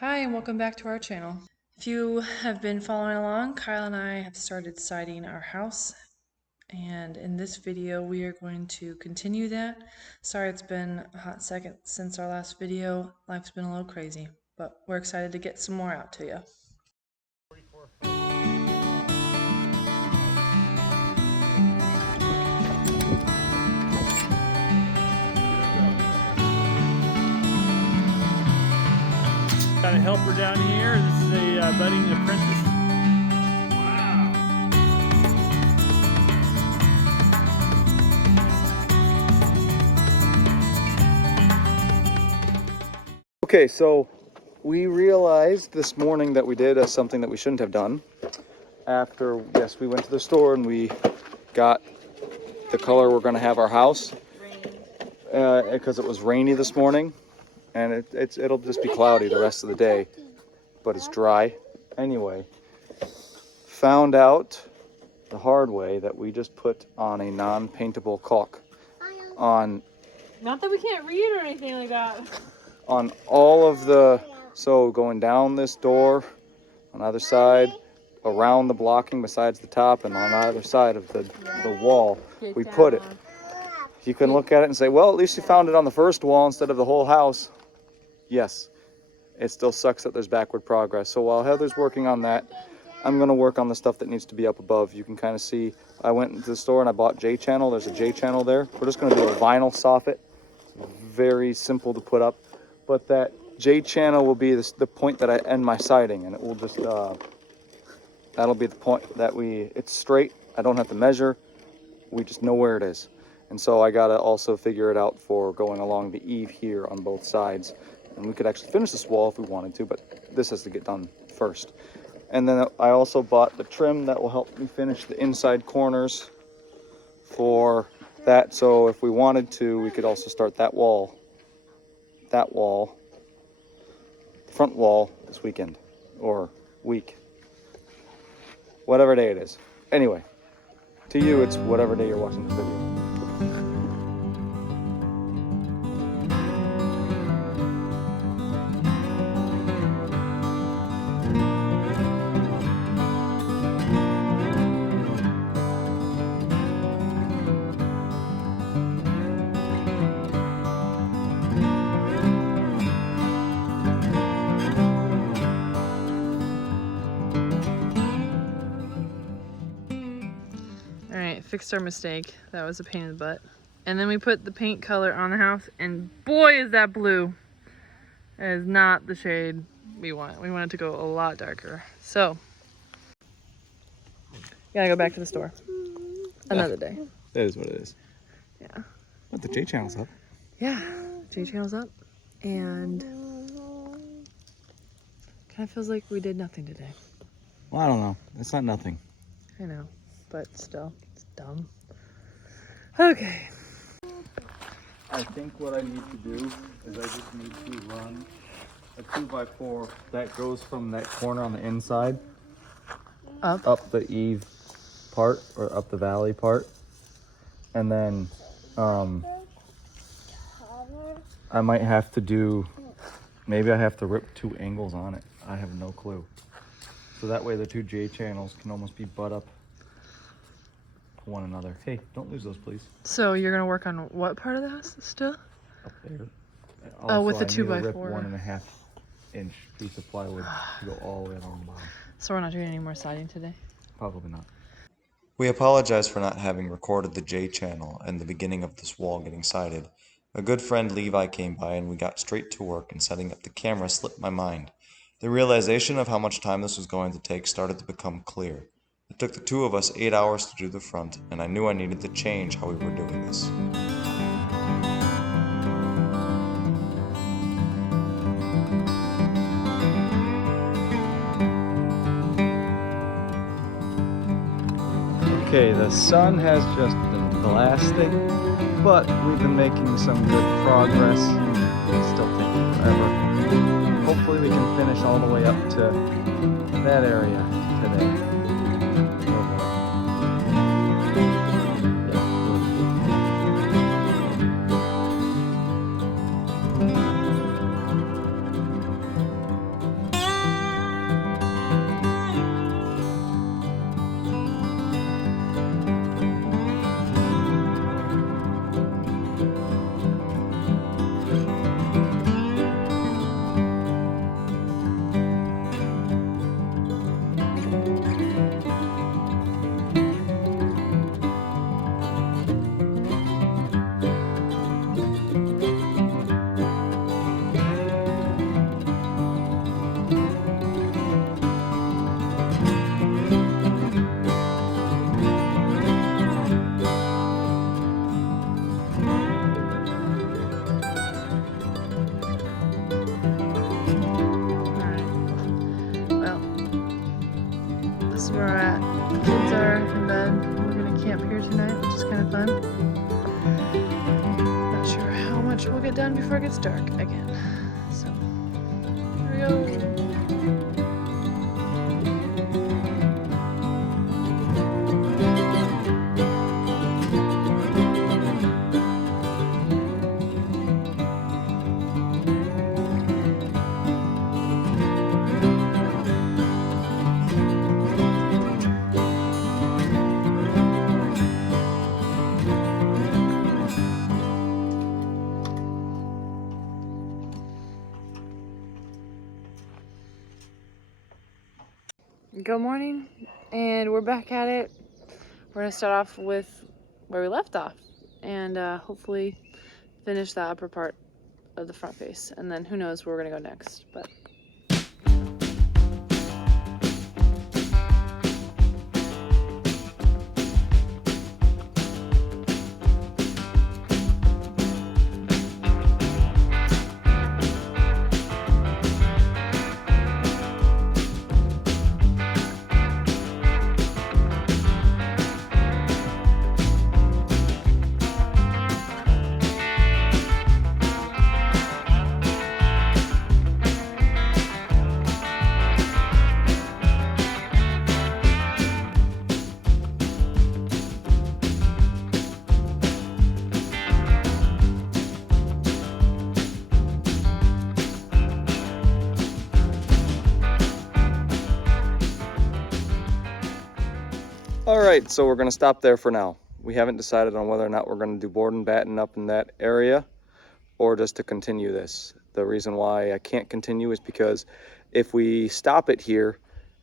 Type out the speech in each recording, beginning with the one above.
Hi and welcome back to our channel. If you have been following along, Kyle and I have started siding our house, and in this video we are going to continue that. Sorry it's been a hot second since our last video. Life's been a little crazy, but we're excited to get some more out to you. Got a helper down here. This is a budding apprentice. Okay, so we realized this morning that we did something that we shouldn't have done. After, yes, we went to the store and we got the color we're going to have our house. Because it was rainy this morning, and it'll just be cloudy the rest of the day, but it's dry. Anyway, found out the hard way that we just put on a non-paintable caulk on. Not that we can't read or anything like that. On all of the, so going down this door, on either side, around the blocking besides the top, and on either side of the wall, we put it. You can look at it and say, well, at least you found it on the first wall instead of the whole house. Yes, it still sucks that there's backward progress. So while Heather's working on that, I'm going to work on the stuff that needs to be up above. You can kind of see, I went into the store and I bought J-channel. There's a J-channel there. We're just going to do a vinyl soffit. Very simple to put up. But that J-channel will be the point that I end my siding, and it will just, that'll be the point that it's straight. I don't have to measure. We just know where it is. And so I gotta also figure it out for going along the eave here on both sides. And we could actually finish this wall if we wanted to, but this has to get done first. And then I also bought the trim that will help me finish the inside corners for that. So if we wanted to, we could also start that wall, the front wall this weekend or week, whatever day it is. Anyway, to you, it's whatever day you're watching this video. Alright, fixed our mistake. That was a pain in the butt. And then we put the paint color on the house, and boy is that blue. That is not the shade we want. We want it to go a lot darker. So, gotta go back to the store. Another day. That is what it is. Yeah. But the J-channel's up. Yeah, J-channel's up. And kind of feels like we did nothing today. Well, I don't know. It's not nothing. I know, but still, it's dumb. Okay. I think what I need to do is I just need to run a 2x4 that goes from that corner on the inside up the eave part, or up the valley part, and then I might have to do, maybe I have to rip 2 angles on it. I have no clue. So that way the 2 J channels can almost be butt up to one another. Hey, don't lose those, please. So you're gonna work on what part of the house still? Up there. Oh, with the I need to 2x4. rip 1.5 inch piece of plywood to go all the way along the bottom. So we're not doing any more siding today? Probably not. We apologize for not having recorded the J channel and the beginning of this wall getting sided. A good friend Levi came by and we got straight to work, and setting up the camera slipped my mind. The realization of how much time this was going to take started to become clear. It took the 2 of us 8 hours to do the front, and I knew I needed to change how we were doing this. Okay, the sun has just been blasting, but we've been making some good progress. It's still taking forever. Hopefully we can finish all the way up to that area today. done before it gets dark again. So, here we go. Good morning, and we're back at it. We're gonna start off with where we left off, and hopefully finish the upper part of the front face, and then who knows where we're gonna go next. But All right, so we're gonna stop there for now. We haven't decided on whether or not we're gonna do board and batten up in that area or just to continue this. The reason why I can't continue is because if we stop it here,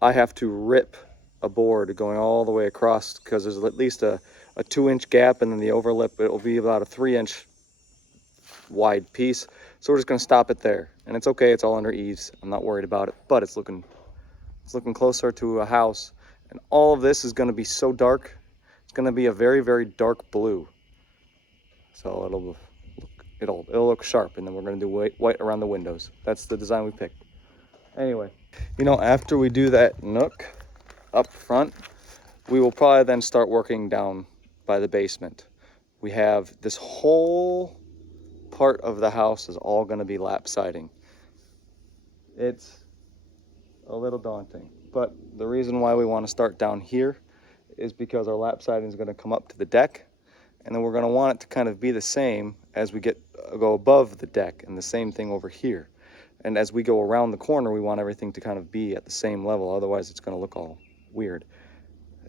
I have to rip a board going all the way across because there's at least a 2-inch gap, and then the overlip, it will be about a 3-inch wide piece. So we're just gonna stop it there. And it's okay, it's all under eaves. I'm not worried about it, but it's looking closer to a house. And all of this is going to be so dark. It's going to be a very, very dark blue. So it'll look sharp, and then we're going to do white around the windows. That's the design we picked. Anyway, you know, after we do that nook up front, we will probably then start working down by the basement. We have this whole part of the house is all going to be lap siding. It's a little daunting. But the reason why we want to start down here is because our lap siding is going to come up to the deck, and then we're going to want it to kind of be the same as we go above the deck, and the same thing over here. And as we go around the corner, we want everything to kind of be at the same level, otherwise it's going to look all weird.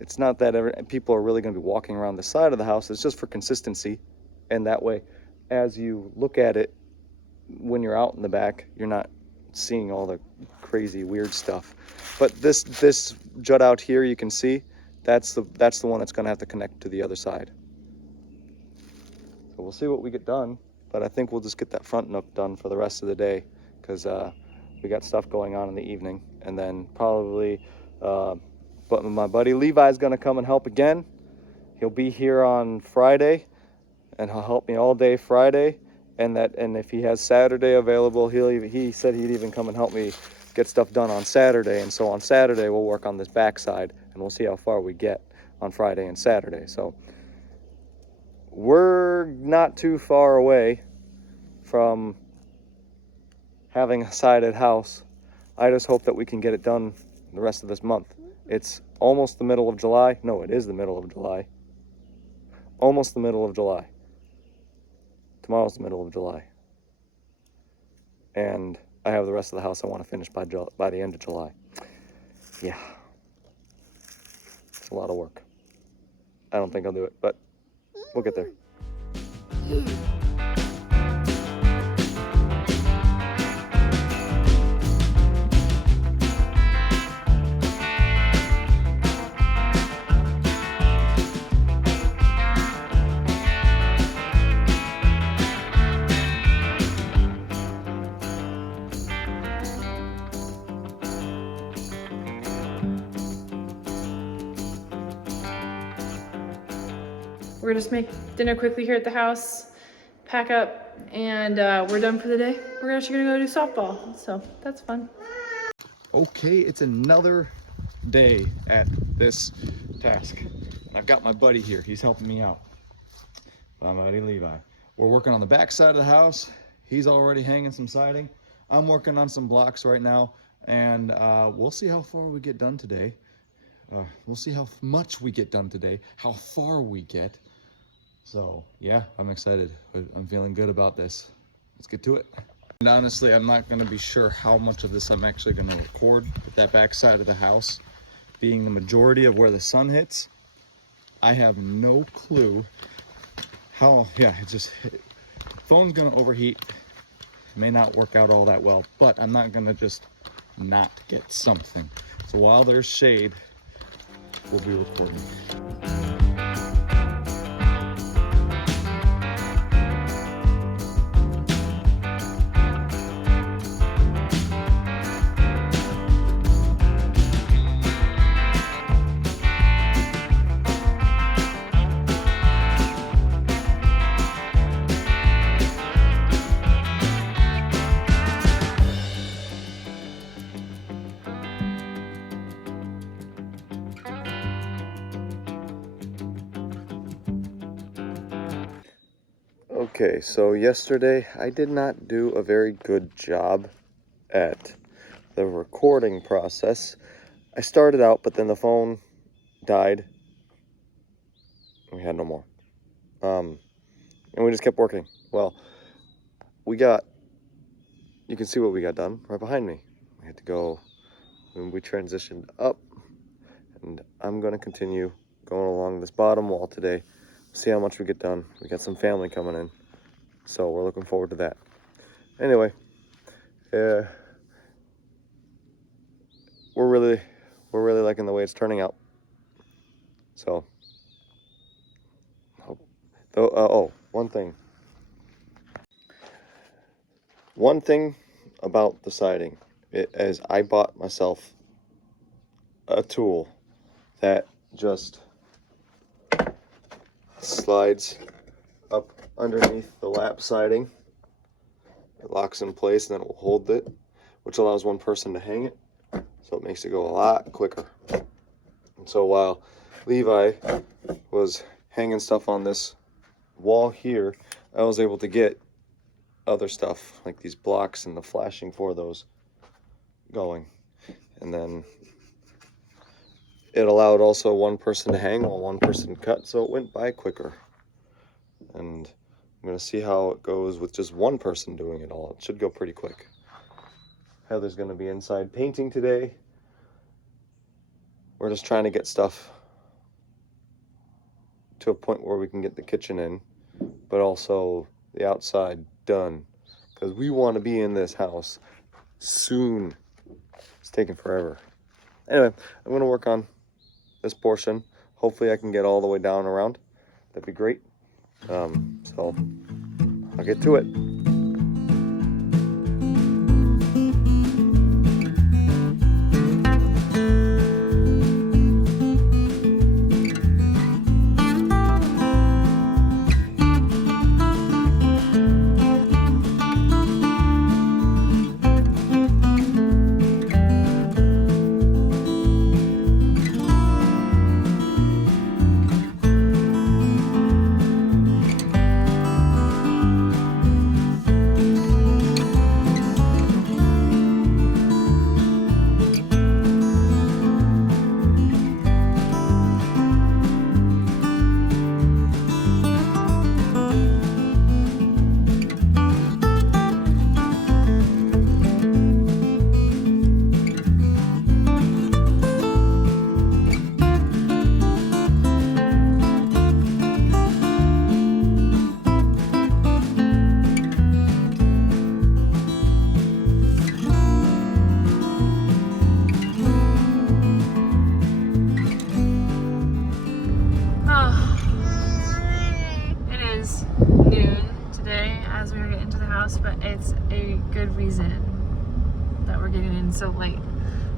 It's not that people are really going to be walking around the side of the house, it's just for consistency, and that way, as you look at it when you're out in the back, you're not seeing all the crazy weird stuff. But this jut out here, you can see that's the one that's going to have to connect to the other side. So we'll see what we get done, but I think we'll just get that front nook done for the rest of the day, because we got stuff going on in the evening. And then probably but my buddy Levi's going to come and help again. He'll be here on Friday, and he'll help me all day Friday. And if he has Saturday available, he said he'd even come and help me get stuff done on Saturday. And so on Saturday we'll work on this backside, and we'll see how far we get on Friday and Saturday. So we're not too far away from having a sided house. I just hope that we can get it done the rest of this month. It's almost the middle of July. No, it is the middle of July. Almost the middle of July. Tomorrow's the middle of July. And I have the rest of the house I want to finish by the end of July. Yeah. It's a lot of work. I don't think I'll do it, but we'll get there. we're gonna just make dinner quickly here at the house, pack up, and we're done for the day. We're actually gonna go do softball, so that's fun. Okay, it's another day at this task. And I've got my buddy here. He's helping me out. My buddy Levi. We're working on the back side of the house. He's already hanging some siding. I'm working on some blocks right now, and we'll see how far we get done today. We'll see how much we get done today, how far we get. So yeah, I'm excited. I'm feeling good about this. Let's get to it. And honestly, I'm not gonna be sure how much of this I'm actually gonna record, with that back side of the house being the majority of where the sun hits. I have no clue how, yeah, phone's gonna overheat. May not work out all that well, but I'm not gonna just not get something. So while there's shade, we'll be recording. Okay, so yesterday I did not do a very good job at the recording process. I started out, but then the phone died. We had no more. And we just kept working. Well, you can see what we got done right behind me. We had to go, when we transitioned up, and I'm gonna continue going along this bottom wall today. See how much we get done. We got some family coming in, so we're looking forward to that. Anyway, we're really liking the way it's turning out. So, one thing about the siding is I bought myself a tool that just slides up underneath the lap siding. It locks in place and then it will hold it, which allows one person to hang it, so it makes it go a lot quicker. And so while Levi was hanging stuff on this wall here, I was able to get other stuff like these blocks and the flashing for those going, and then it allowed also one person to hang while one person cut, so it went by quicker. And I'm gonna see how it goes with just one person doing it all. It should go pretty quick. Heather's gonna be inside painting today. We're just trying to get stuff to a point where we can get the kitchen in, but also the outside done, because we want to be in this house soon. It's taking forever. Anyway, I'm gonna work on this portion. Hopefully I can get all the way down around. That'd be great. So I'll get to it. But it's a good reason that we're getting in so late,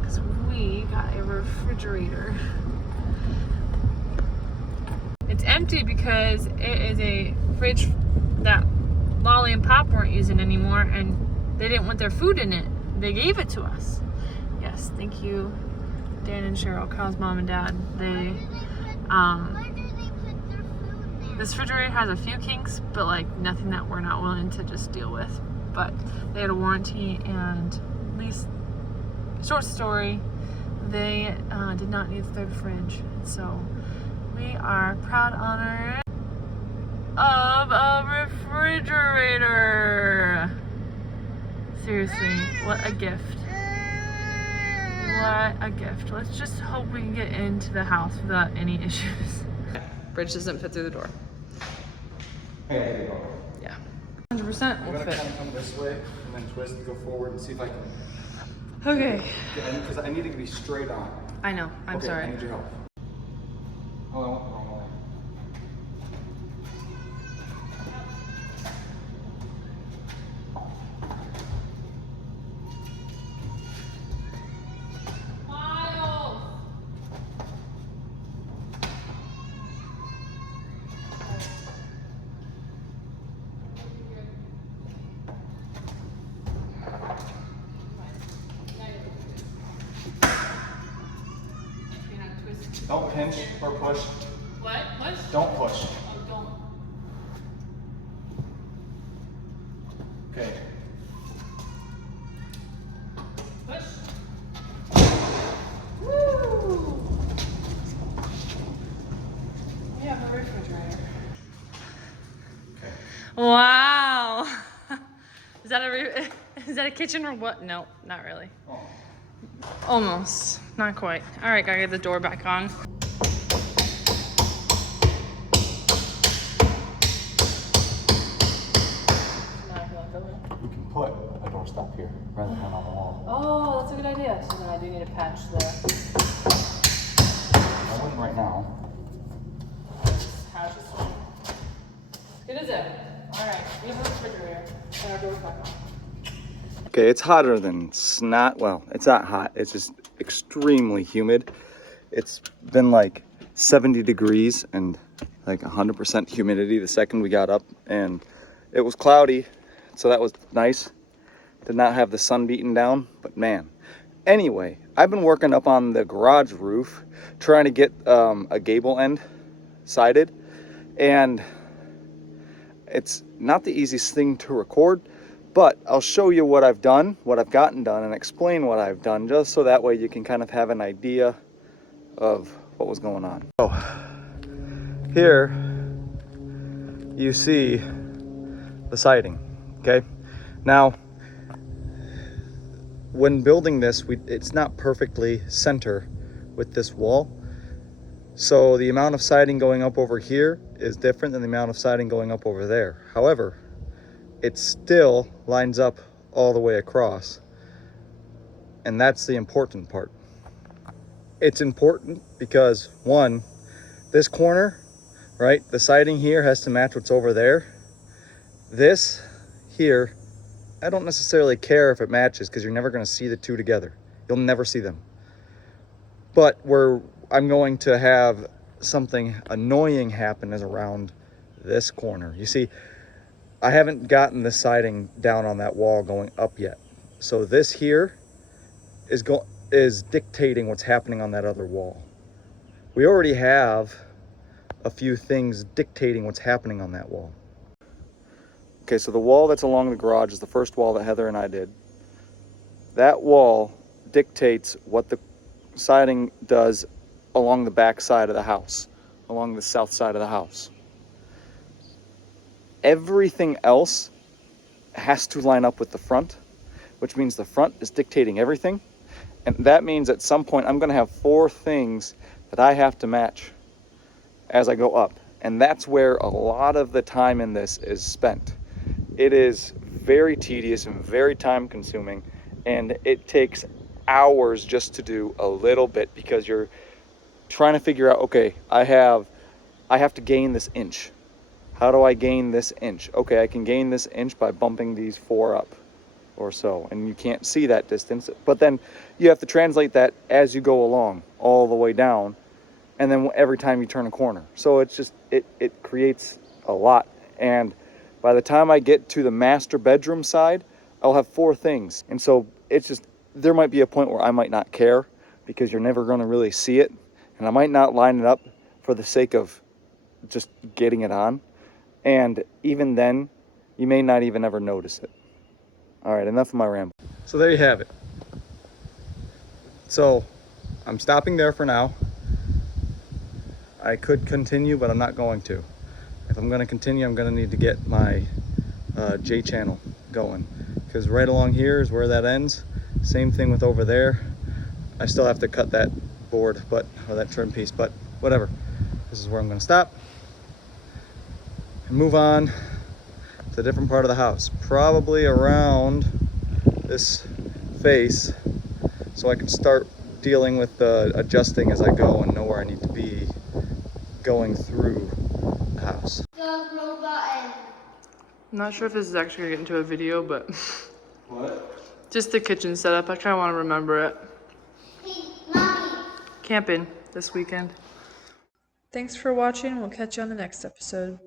because we got a refrigerator. It's empty because it is a fridge that Lolly and Pop weren't using anymore, and they didn't want their food in it. They gave it to us. Yes, thank you, Dan and Cheryl, Kyle's mom and dad. They this refrigerator has a few kinks, but like nothing that we're not willing to just deal with. but they had a warranty, and at least, short story, they did not need a third fridge. So we are proud owner of a refrigerator. Seriously, what a gift. What a gift. Let's just hope we can get into the house without any issues. Bridge doesn't fit through the door. Yeah. 100% I'm will gonna fit. kind of come this way and then twist and go forward and see if I can. Okay. Because I need to be straight on. I know. I'm Okay, sorry. I need your help. Oh, I went the wrong way. Don't pinch or push. What? Push? Don't push. Oh, don't. Okay. Push. Woo! We have a refrigerator. Okay. Wow. Is that is that a kitchen or what? No, not really. Oh. Almost. Not quite. All right, gotta get the door back on. We can put a doorstop here rather than on the wall. Oh, that's a good idea. So then I do need to patch the I wouldn't right now. patch. Good as ever. All right, we have a refrigerator and our door's back on. Okay, it's hotter than snot. Well, it's not hot. It's just extremely humid. It's been like 70 degrees and like 100% humidity the second we got up, and it was cloudy, so that was nice. Did not have the sun beating down, but man. Anyway, I've been working up on the garage roof, trying to get a gable end sided, and it's not the easiest thing to record, but I'll show you what I've done, what I've gotten done, and explain what I've done, just so that way you can kind of have an idea of what was going on. So here you see the siding, okay? Now, when building this, it's not perfectly center with this wall. So the amount of siding going up over here is different than the amount of siding going up over there. However, it still lines up all the way across. And that's the important part. It's important because, one, this corner, right, the siding here has to match what's over there. This here, I don't necessarily care if it matches because you're never going to see the two together. You'll never see them. But where I'm going to have something annoying happen is around this corner. You see, I haven't gotten the siding down on that wall going up yet. So this here is dictating what's happening on that other wall. We already have a few things dictating what's happening on that wall. Okay, so the wall that's along the garage is the first wall that Heather and I did. That wall dictates what the siding does along the back side of the house, along the south side of the house. Everything else has to line up with the front, which means the front is dictating everything. And that means at some point I'm going to have 4 things that I have to match as I go up. And that's where a lot of the time in this is spent. It is very tedious and very time consuming, and it takes hours just to do a little bit because you're trying to figure out, okay, I have to gain this inch. How do I gain this inch? Okay, I can gain this inch by bumping these 4 up or so, and you can't see that distance, but then you have to translate that as you go along all the way down, and then every time you turn a corner. So it's just, it creates a lot. And by the time I get to the master bedroom side, I'll have 4 things. And so it's just, there might be a point where I might not care because you're never going to really see it, and I might not line it up for the sake of just getting it on. And even then, you may not even ever notice it. All right, enough of my ramble. So there you have it. So I'm stopping there for now. I could continue, but I'm not going to. If I'm going to continue, I'm going to need to get my J channel going, because right along here is where that ends. Same thing with over there. I still have to cut that board, or that trim piece, but whatever. This is where I'm going to stop and move on to a different part of the house, probably around this face, so I can start dealing with the adjusting as I go and know where I need to be going through the house. I'm not sure if this is actually gonna get into a video, but What? just the kitchen setup. I kind of want to remember it. Camping this weekend. Thanks for watching. We'll catch you on the next episode.